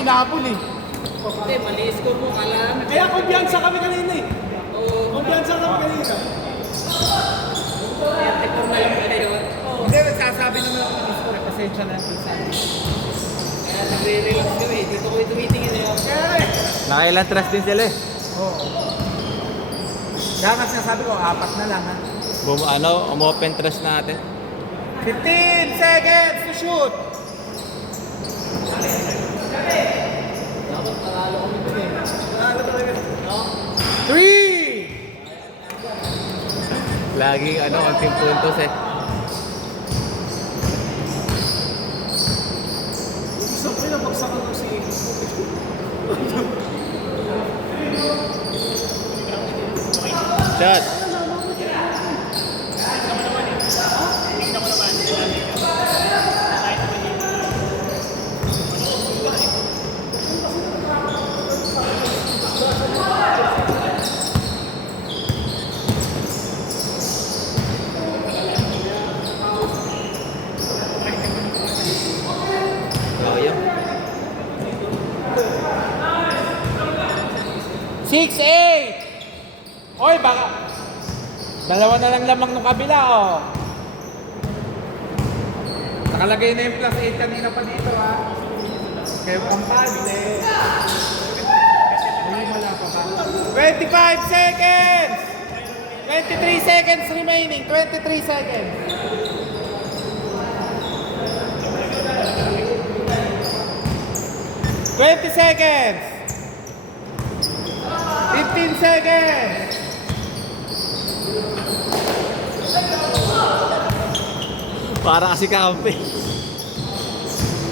inabol eh. Hindi, maliis ko mo. Kala Kaya kumpiyansa kami kanina eh. Oo. Kumpiyansa kami kanina. Kaya tekor na lang pala yun. Hindi, nagsasabi naman ako ng score. Pasensya na yung sa akin. Kaya nagre-relax kami. Dito ko tumitingin eh. Nakailan trust din sila eh. Oo. Kaya nga sinasabi ko, 4 na lang ha. Umopen trust natin. 15 seconds to shoot. Dapat panalo kami dun eh. Panalo talaga. No? 3. Laging konting puntos eh. Isang pinabagsakan ko si Shot. Ayun. 6-8. Oy, baka dalawa na lang lamang ng kabila, oh. Nakalagay na yung +8 kanina pa dito, ha. Kaya kampante. Ay, wala pa ba? 25 seconds! 23 seconds remaining. 23 seconds. 20 seconds. 15 seconds. Para kasi kampi.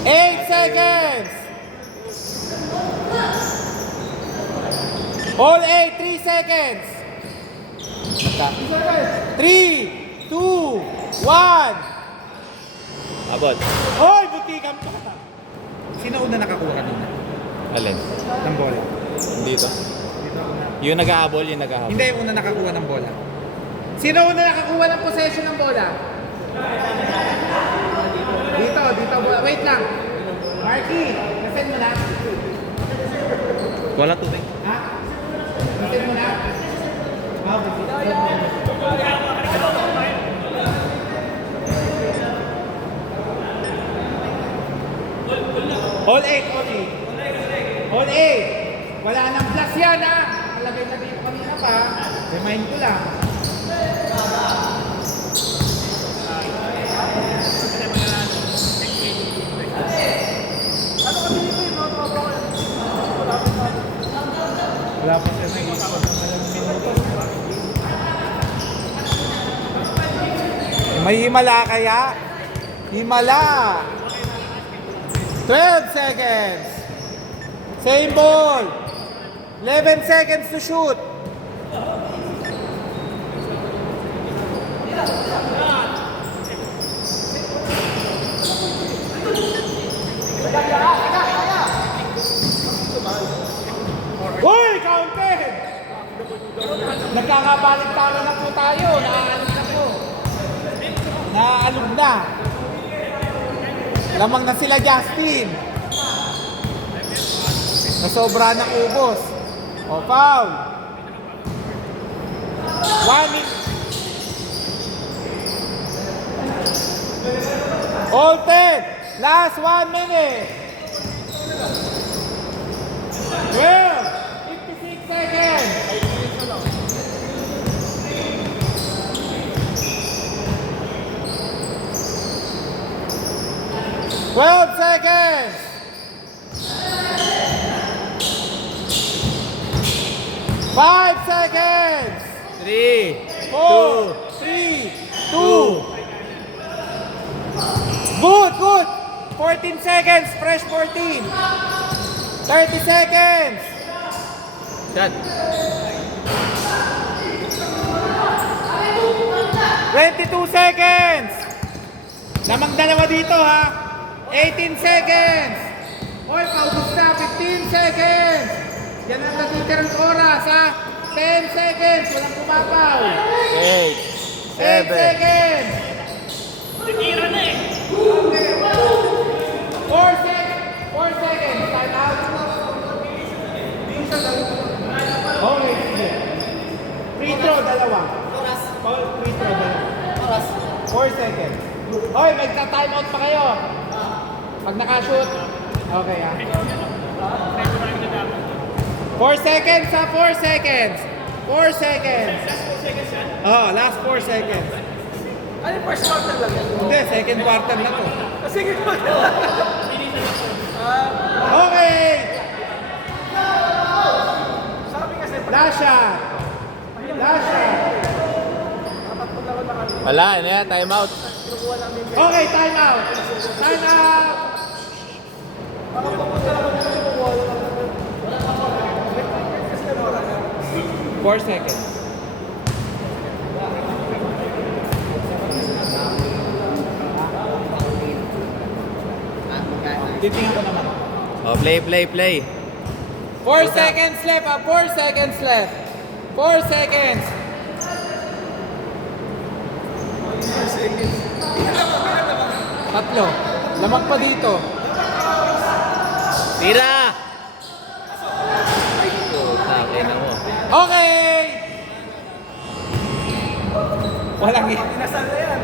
8 seconds. All 8, 3 seconds. 3, 2, 1. Abot. Hoy, butikan pa. Sino una nakakuha nila? Alin? Ng bola. Dito. Yung nag-aabol, yung nag-aabol. Hindi, yung una nakakuha ng bola. Sino una nakakuha ng possession ng bola? Dito, dito. Wait lang. Marky, nasend mo na? Wala tubig. Ha? Nasend mo na? All 8, all 8. All 8. Wala nang plus yan, ha? Kalagay-lagay ko kanina pa. Remind ko lang. Wala pa siya may isip ng malang minuto. May himala kaya? Himala! 12 seconds. Same ball. 11 seconds to shoot. Uy, counted! Nagkakabalik-tala na po tayo. Naaalog na po. Naaalog na. Lamang na sila, Justin. Nasobra ng ubos. O, foul. 1 minute. All 10. Last 1 minute. 12. 56 seconds. Twelve seconds. 5 seconds. 3, 4, 3, 2. Good, good. 14 seconds. Fresh 14. 30 seconds. Shot. 22 seconds. Lamang dalawa dito, ha. 18 seconds. Hoy, paubos na. 15 seconds. Yan ang natitirang oras, ha. 10 seconds. Walang pumapaw. 8, 8 7, seconds. Tira na eh. 4 seconds. 4 seconds. Time out. Hoy, magta-time out pa kayo. Pag nakashoot. Okay ha. 4 seconds ha, 4 seconds. 4 seconds. Oh, last 4 seconds. Ano yung first quarter lang yan? Hindi, second quarter na to. Sige ko. Okay! Sabi kasi, Last shot. Last shot. Wala, ano yan, time out. Okay, time out. Time out. Four seconds. Titingnan ko naman. Oh, play. 4 seconds left. 4 seconds left. 4 seconds. Tatlo. Lamang pa dito. Tira! Puta, na mo. Okay! Walang Nasaan na yan?